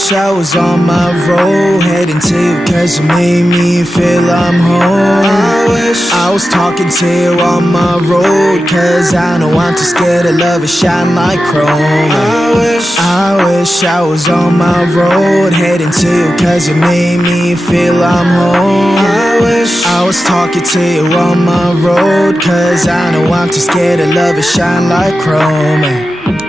wish I was on my road, heading to you cause you made me feel I'm home. I wish I was talking to you on my road, cause I know I'm too scared to love it shine like chrome. I wish I was on my road, heading to you cause you made me feel I'm home. I wish I was talking to you on my road, cause I know I'm too scared to love it shine like chrome.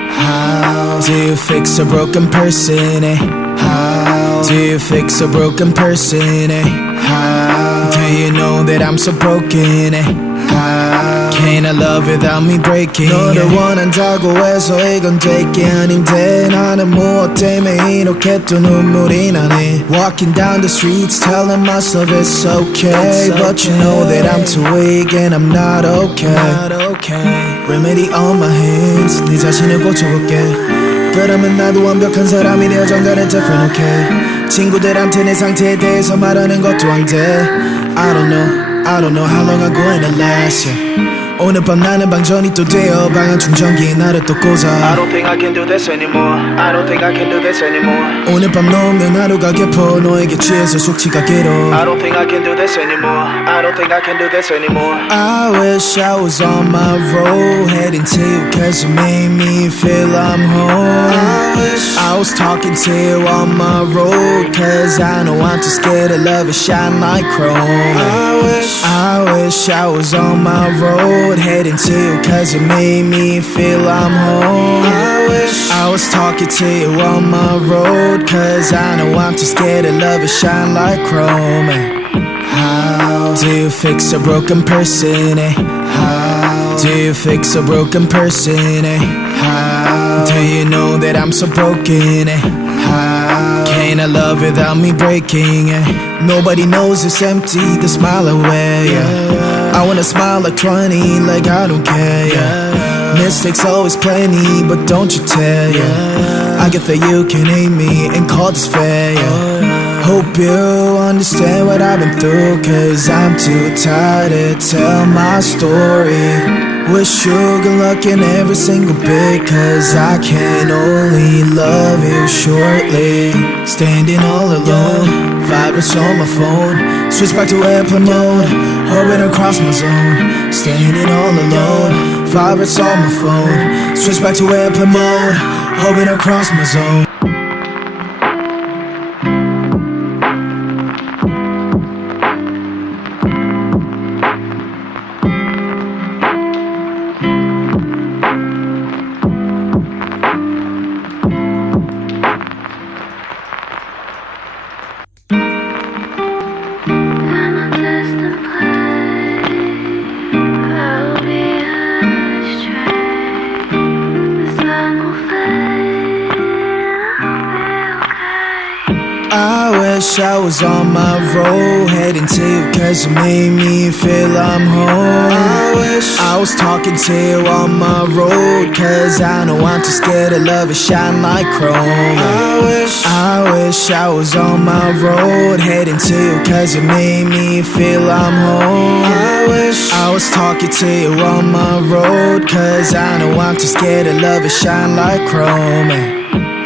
How do you fix a broken person, eh? How do you fix a broken person, eh? How do you know that I'm so broken, eh? How can I love without me breaking? 너를 원한다고 해서 이건 될 게 아닌데 나는 무엇 때문에 이렇게 또 눈물이 나네. Walking down the streets telling myself it's okay, but you know that I'm too weak and I'm not okay. Remedy on my hands, 네 자신을 고쳐볼게. 그러면 나도 완벽한 사람이 되어 정갈은 different, okay. 친구들한테 내 상태에 대해서 말하는 것도 안 돼. I don't know how long I'm going to last, yeah. 오늘 밤 나는 방전이 또 되어 방한 충전기에 나를 또 꽂아. I don't think I can do this anymore. I don't think I can do this anymore. 오늘 밤 너 없는 하루가 깊어 너에게 취해서 숙취가 길어. I don't think I can do this anymore. I don't think I can do this anymore. I wish I was on my road, heading to you cause you made me feel I'm home. I wish I was talking to you on my road, cause I know I'm too scared to love it shine like chrome. I wish I was on my road, heading to you cause you made me feel I'm home. I wish I was talking to you on my road, cause I know I'm too scared to love it shine like chrome. How do you fix a broken person, eh? How do you fix a broken person, eh? How do you know that I'm so broken, eh? How can I love without me breaking, eh? Nobody knows it's empty, the smile away, yeah. I wanna smile like 20, like I don't care, yeah. Mistakes always plenty, but don't you tell, yeah. I get that you can hate me and call this fair, yeah. Hope you understand what I've been through, cause I'm too tired to tell my story. Wish you good luck in every single bit, cause I can only love you shortly. Standing all alone, vibrates on my phone. Switch back to airplane mode, hovering across my zone. Standing all alone, vibrates on my phone. Switch back to airplane mode, hovering across my zone. I wish I was on my road, heading to you cause you made me feel I'm home. I wish I was talking to you on my road, cause I know I'm too scared to love it shine like chrome. I wish I was on my road, heading to you cause you made me feel I'm home. I wish I was talking to you on my road, cause I know I'm too scared to love it shine like chrome.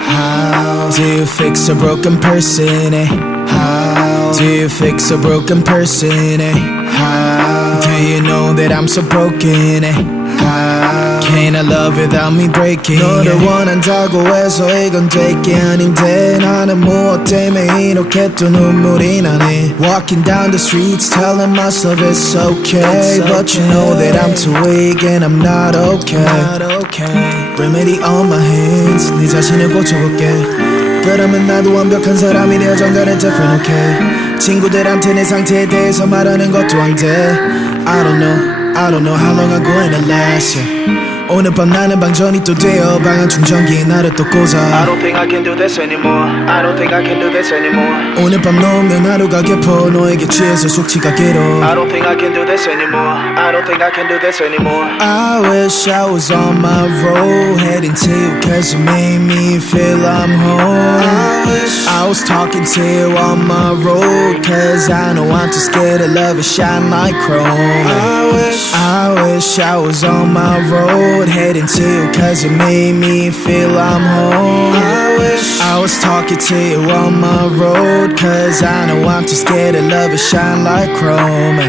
How do you fix a broken person, eh? How do you fix a broken person, eh? How do you know that I'm so broken, eh? How can I love without me breaking? 너를 원한다고 해서 이건 될 게 아닌데 나는 무엇 때문에 이렇게 또 눈물이 나네. Walking down the streets telling myself it's okay, but you know that I'm too weak and I'm not okay. Remedy on my hands, 네 자신을 고쳐볼게. 그러면 나도 완벽한 사람이 되어 정갈은 different, okay. 친구들한테 내 상태에 대해서 말하는 것도 안 돼. I don't know how long I'm going to last, yeah. 오늘 밤 나는 방전이 또 되어 방한 충전기에 나를 또 꽂아. I don't think I can do this anymore. I don't think I can do this anymore. 오늘 밤 너 없는 하루가 깊어 너에게 취해서 숙취가 길어. I don't think I can do this anymore. I don't think I can do this anymore. I wish I was on my road, heading to you cause you made me feel I'm home. I wish I was was talking to you on my road, cause I know I'm too scared to love and shine like chrome. I wish I was on my road, heading to you cause you made me feel I'm home. I was talking to you on my road, cause I know I'm too scared to love and shine like chrome.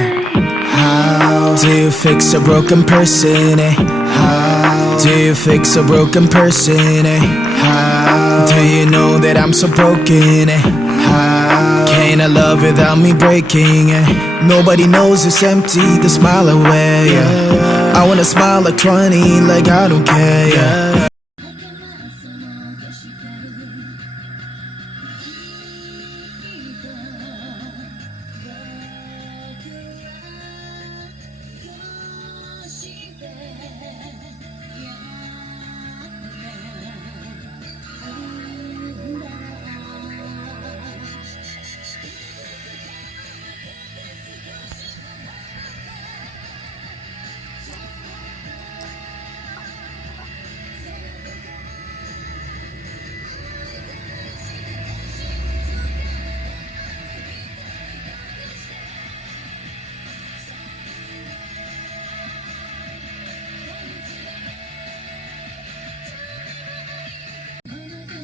How do you fix a broken person, eh? How do you fix a broken person, eh? How do you know that I'm so broken, eh? How can I love without me breaking, eh? Nobody knows it's empty, the smile away, yeah. I wanna smile like 20, like I don't care, yeah.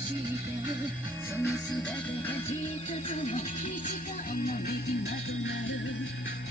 その姿が一つの短いのに今となる